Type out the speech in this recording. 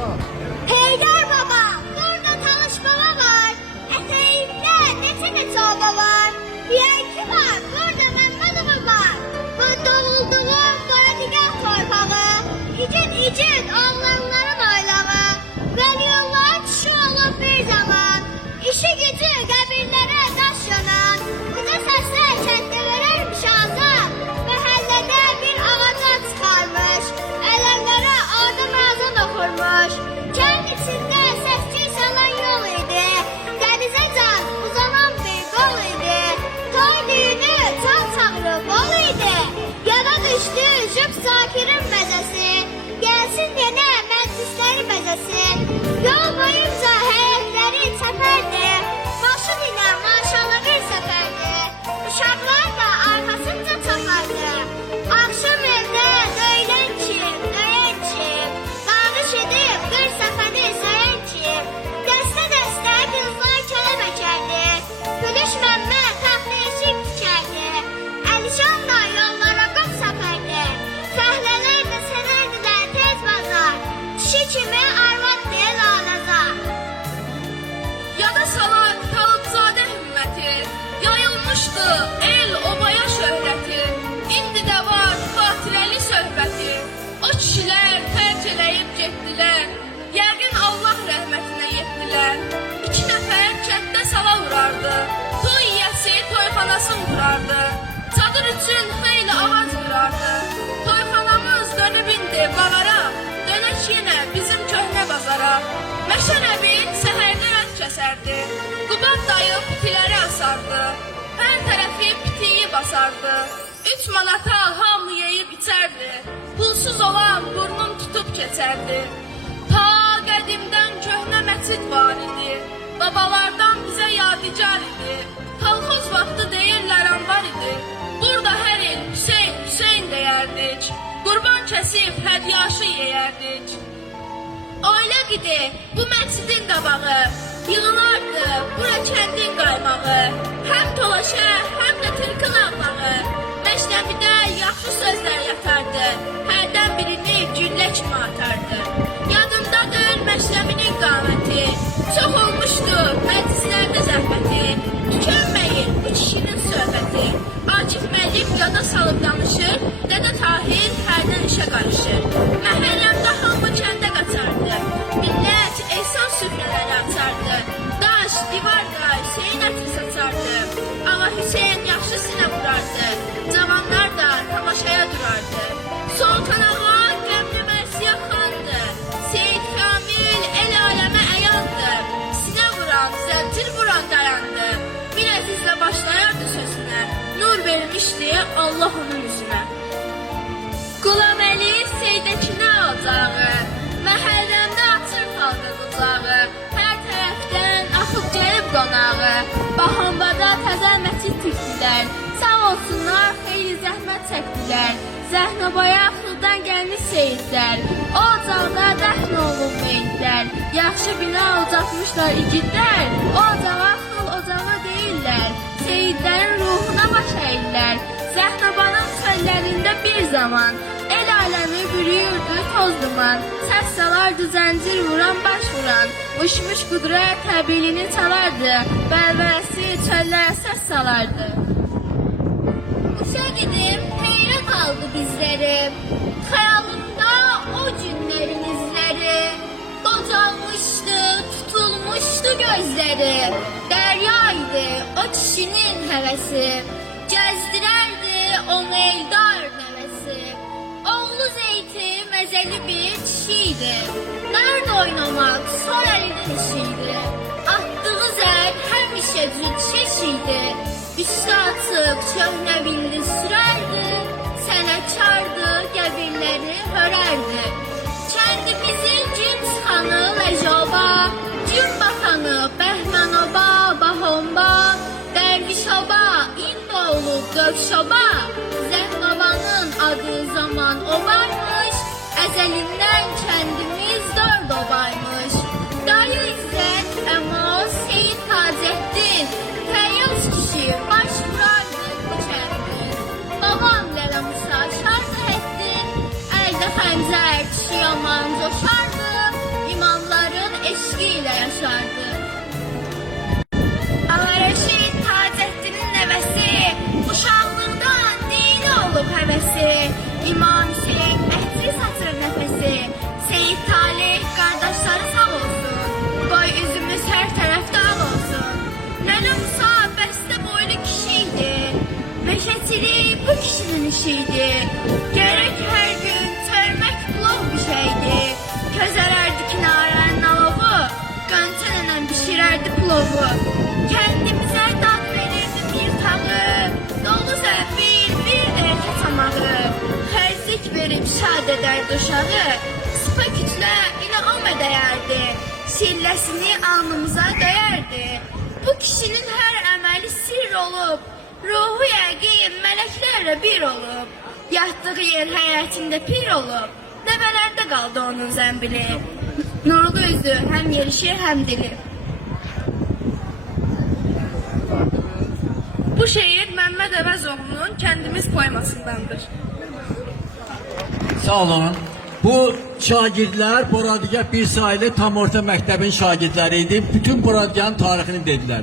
Heydər baba, burada tanışmama var. Eteğimde neçə oba var. Diyen ki var, burada Məmmədova var. Bu doğulduğum Boyadigah torpağı. İcid oğlanların oylağı. Qalyonlar kişi olub bir zaman. İşi gücü qəbirlərə daş yonan. Qıca səslər kənddə verərmiş azad. Məhəllədə bir ağacan çıxarmış. Ələnlərə adam razan oxurmuş. Kənd içində səsçi salan yol idi. Dənizə can uzanan bir qol idi. Toy düyünü çal çağrı bol idi. Yada düşdü jüb Zakirin məzəsi. Gəlsin yenə məclisləri bəzəsi. Yol boyunca həyətləri çəpərdi. Başın ilə maşallah bir səfərdi. Uşaqlar da arxasınca çapardı. Akşam evdə döyülən kim, döyən kim. Dağış edib bir səfəri zəyən kim. Dəstə qızlar kələm əkərdi. Gülüş Məmmə taxta eşik tikərdi. Əlişan da yollara qop səpərdi. Fəhlələr də sənərdilər tez bazar. Kişi kimi arvad deyil anazar. Yada salan Talıbzadə himməti, yayılmışdı el obaya şöhrəti. İndi də var xatirəli söhbəti. O kişilər tərk eləyib getdilər. Yəqin Allah rəhmətinə yetdilər. 2 nəfər kənddə sala vurardı. Toy yiyəsi toyxanasını qurardı. Çadır üçün xeyli ağac qırardı. Toyxanamız dönüb indi bağara. Dönək yenə bizim köhnə bazara. Məşə Nəbin səhərdə rənd kəsərdi. Qubad dayı pitiləri asardı. Hər tərəfi pitiyi basardı. 3 manata hamı yeyib içərdi. Pulsuz olan burnun tutub keçərdi. Ta qədimdən köhnə məscid var idi. Babalardan bizə yadigar idi. Kolxoz vaxtı deyirlər anbar idi. Burada hər il Hüseyn, Hüseyn deyərdik. Qurban kəsib hədyaşı yeyərdik. Ailə qidi bu məscidin qabağı. Yığılardı bura kəndin qaymağı. Həm tolaşa, həm də tırkın ağlağı. Məşrəfidə yaxşı sözlər yatardı. Hərdən birini güllə kimi atardı. Yadımdadır Məşrəfinin qaməti. Çox olmuşdu məclislərdə zəhməti. Tükənməyin bu kişinin söhbəti. Akif müəllim yada salıb danışır. Dədə Tahir hərdən işə qarışır. Məhəlləmdə hamı kəndə qaçardı. Millət ehsan süfrələri açardı. Daş, divar da Hüseyin ətri saçardı. Ağa Hüseyin yaxşı sinə vurardı. Cavanlar da tamaşaya durardı. Sultan ağa qəmli mərsiyə xandı. Seyid Kamil el aləmə əyandı. Sinə vuran, zəncir vuran dayandı. Bir əzizlə başlayardı sözünə. Nur vermişdi Allah onun üzünə. Qulaməli Seydəkinə ocağı. Məhəlləmdə açır xalqı qucağı. Hər tərəfdən axıb gəlib qonağı. Bahambada təzə məscid tikdilər. Sağ olsunlar xeyli zəhmət çəkdilər. Zəhnəbaya xıldan gəlmiş seyidlər. O ocaqda dəfn olub meyitlər. Yaxşı bina ocaqmışlar igidlər. O ocağa xıl ocağı deyirlər. Seyidlərin ruhuna baş əyirlər. Zəhnəbanın çöllərində bir zaman el aləmi bürüyürdü toz duman. Səs salardı zəncir vuran baş vuran. Uçmuş qudret təbilini çalardı. Bəlvərəsi çöllərə səs salardı. Uşa gidip heyran aldı bizleri. Xəyalımda o günlərin izləri. Qocalmışdı, tutulmuşdu gözləri. Dəryaydı o kişinin həvəsi. Gəzdirərdi onu eldar nəvəsi. Oğlu Zeyti məzəli bir kişiydi. Nərd oynamaq sol əlinin işiydi. Atdığı zər həmişə cüt şeşiydi. Üstü açıq köhnə bildi sürərdi. Sənətkardı, qəbirləri hörərdi. Kəndimizin gün çıxanı Ləcoba, gün batanı Bəhmənoba, Bahomba, Dərvişoba, indi olub Dövşoba. Zəhnabanın adı zaman obaymış, əzəlindən kəndimiz dörd obaymış. Dayı İzzət, Əmos, Seyid Tacəddin, Təyyaz kişi baş vurardı bu kəndin. Babam Ləramusa şarkı etdi, əldə xəncər kişi yaman coşardı. bu kişinin işiydi. Gerek her gün termek plov bir şeydi. Közererdi kinarənin alovu, Gönçenlə pişirərdi plovu. Kendimize dad verirdi bir tağı, dolu zəfir bir də kaçamağı. Xərclik verib şad edərdi uşağı, sıpa kütlə inam edərdi. Şilləsini alnımıza döyərdi. Bu kişinin her əməli sirr olub, ruhu yəqin mələklərlə bir olub. Yatdığı yer həyətində pir olub, nəbələrdə qaldı onun zəmbili. Nurlu üzü həm yerişir həm dili. Bu şeir Məmməd Əvəzoğlu'nun Kendimiz poemasındandır. Sağ olun. Bu şagirdler Boradigah bir sayılı tam orta məktəbin şagirdləri idi. Bütün Boradiganın tarixini dediler.